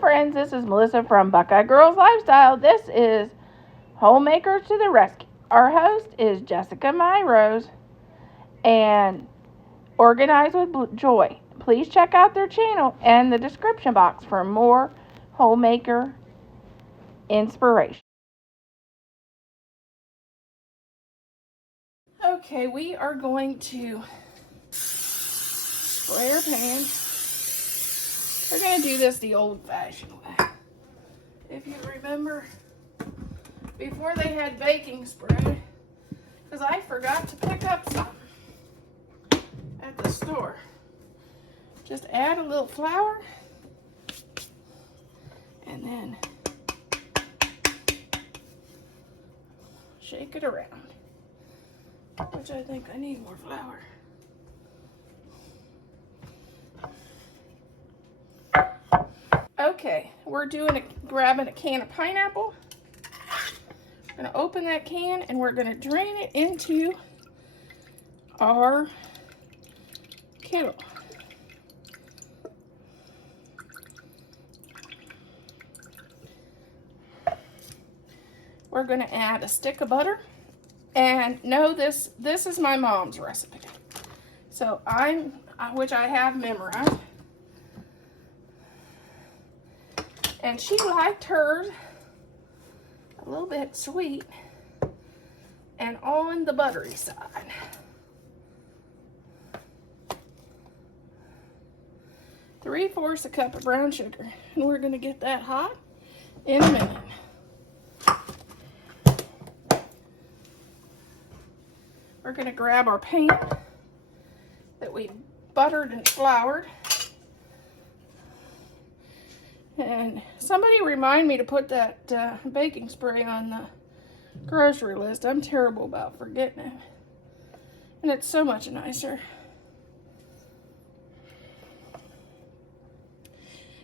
Friends, this is Melissa from Buckeye Girls Lifestyle. This is Homemakers to the Rescue. Our host is Jessica Rose and Organize with Joy. Please check out their channel and the description box for more homemaker inspiration. Okay, we are going to spray our pan. We're going to do this the old-fashioned way. If you remember, before they had baking spray, because I forgot to pick up some at the store. Just add a little flour and then shake it around, which I think I need more flour. Okay, we're grabbing a can of pineapple. We're gonna open that can and we're gonna drain it into our kettle. We're gonna add a stick of butter, and no, this is my mom's recipe, so which I have memorized. And she liked hers a little bit sweet and on the buttery side. 3/4 a cup of brown sugar. And we're going to get that hot in a minute. We're going to grab our pan that we buttered and floured. And somebody remind me to put that baking spray on the grocery list. I'm terrible about forgetting it. And it's so much nicer.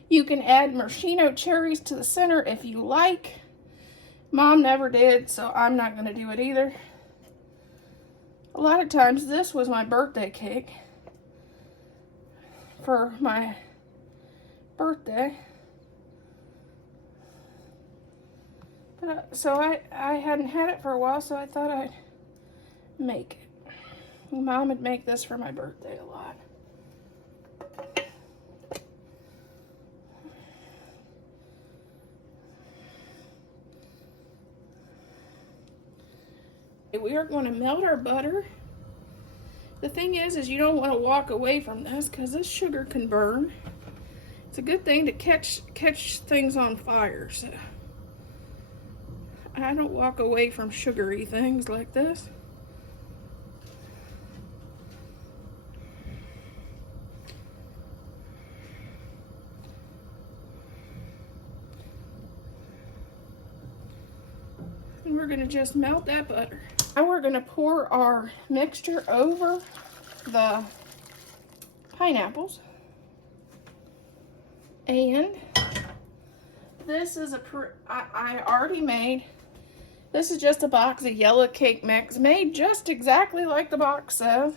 You can add maraschino cherries to the center if you like. Mom never did, so I'm not going to do it either. A lot of times this was my birthday cake for my birthday. So I hadn't had it for a while, so I thought I'd make it. Mom would make this for my birthday a lot. We are going to melt our butter. The thing is you don't want to walk away from this because this sugar can burn. It's a good thing to catch things on fire. So I don't walk away from sugary things like this. And we're going to just melt that butter. Now we're going to pour our mixture over the pineapples. And this is I already made. This is just a box of yellow cake mix, made just exactly like the box says.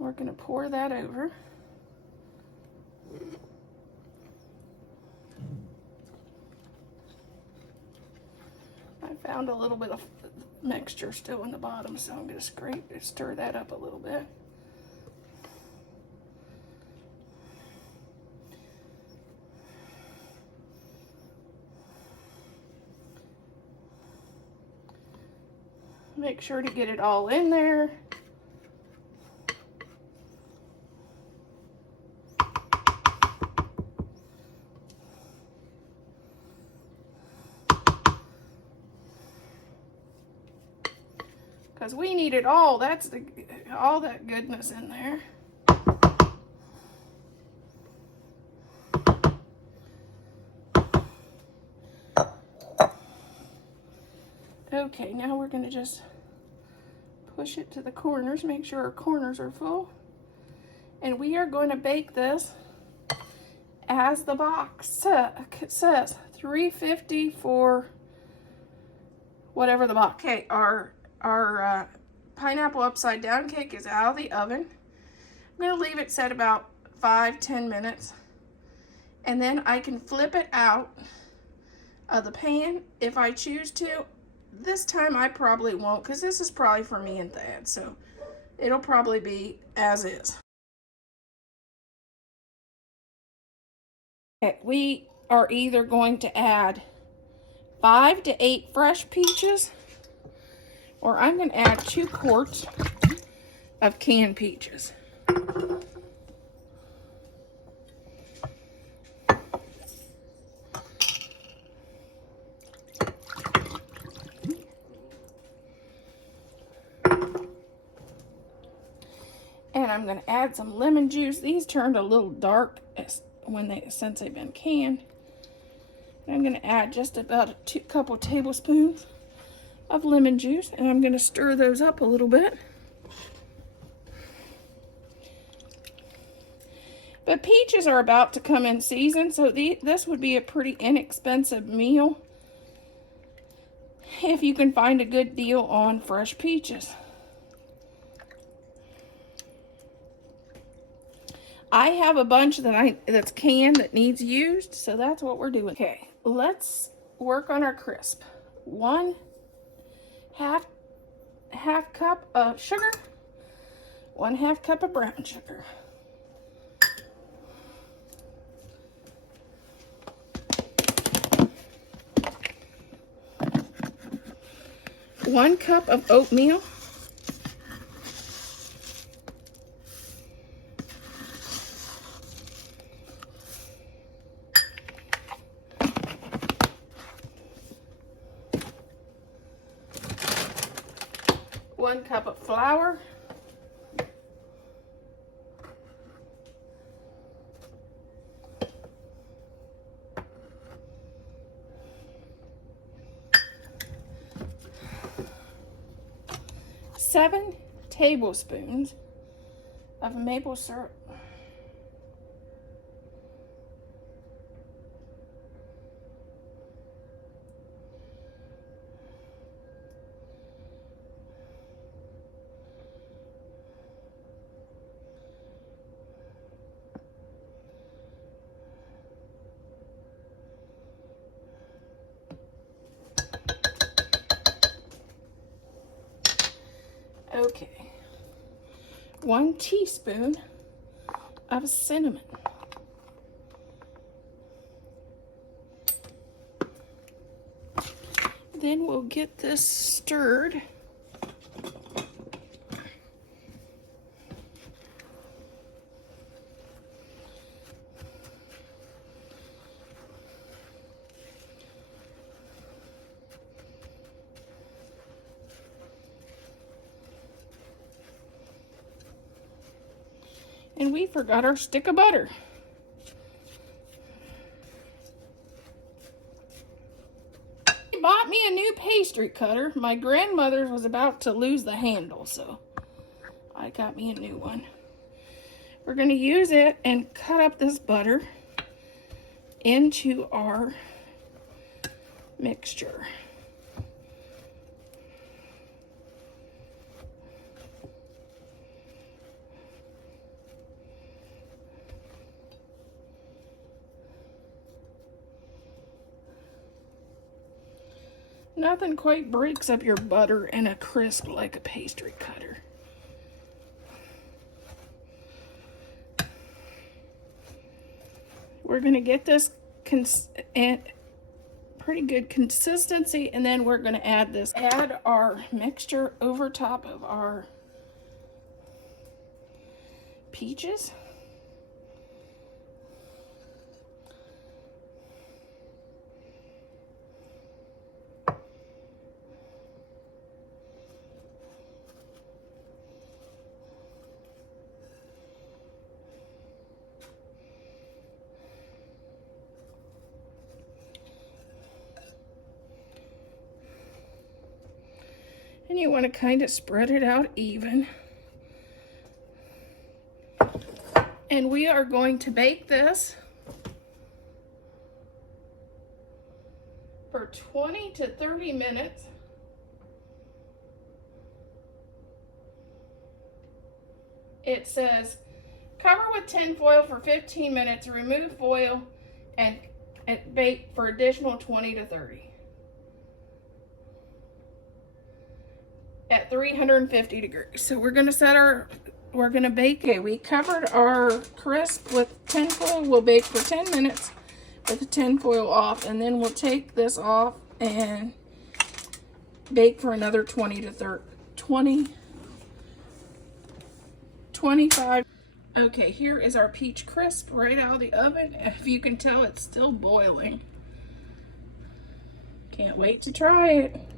We're going to pour that over. I found a little bit of mixture still in the bottom, so I'm going to stir that up a little bit. Make sure to get it all in there. Because we needed all that goodness in there. Okay, now we're going to just push it to the corners, make sure our corners are full. And we are going to bake this as the box says, 350 for whatever the box. Okay, our pineapple upside down cake is out of the oven. I'm going to leave it set about 5-10 minutes. And then I can flip it out of the pan if I choose to. This time I probably won't, because this is probably for me and Thad, so it'll probably be as is. Okay, we are either going to add 5 to 8 fresh peaches, or I'm going to add 2 quarts of canned peaches. And I'm going to add some lemon juice. These turned a little dark since they've been canned. And I'm going to add just about a couple tablespoons of lemon juice, and I'm going to stir those up a little bit. But peaches are about to come in season, so this would be a pretty inexpensive meal if you can find a good deal on fresh peaches. I have a bunch that's canned that needs used, so that's what we're doing. Okay, let's work on our crisp. 1 half cup of sugar, 1/2 cup of brown sugar. One cup of oatmeal. 1 cup of flour. 7 tablespoons of maple syrup. Okay, 1 teaspoon of cinnamon. Then we'll get this stirred. And we forgot our stick of butter. I bought me a new pastry cutter. My grandmother's was about to lose the handle, so I got me a new one. We're going to use it and cut up this butter into our mixture. Nothing quite breaks up your butter and a crisp like a pastry cutter. We're going to get this pretty good consistency, and then we're going to add our mixture over top of our peaches. And you want to kind of spread it out even. And we are going to bake this for 20 to 30 minutes it says cover with tin foil for 15 minutes, remove foil, and bake for additional 20 to 30 at 350 degrees. So we're gonna bake. Okay, we covered our crisp with tin foil. We'll bake for 10 minutes with the tin foil off, and then we'll take this off and bake for another 25. Okay, here is our peach crisp right out of the oven. If you can tell, it's still boiling. Can't wait to try it.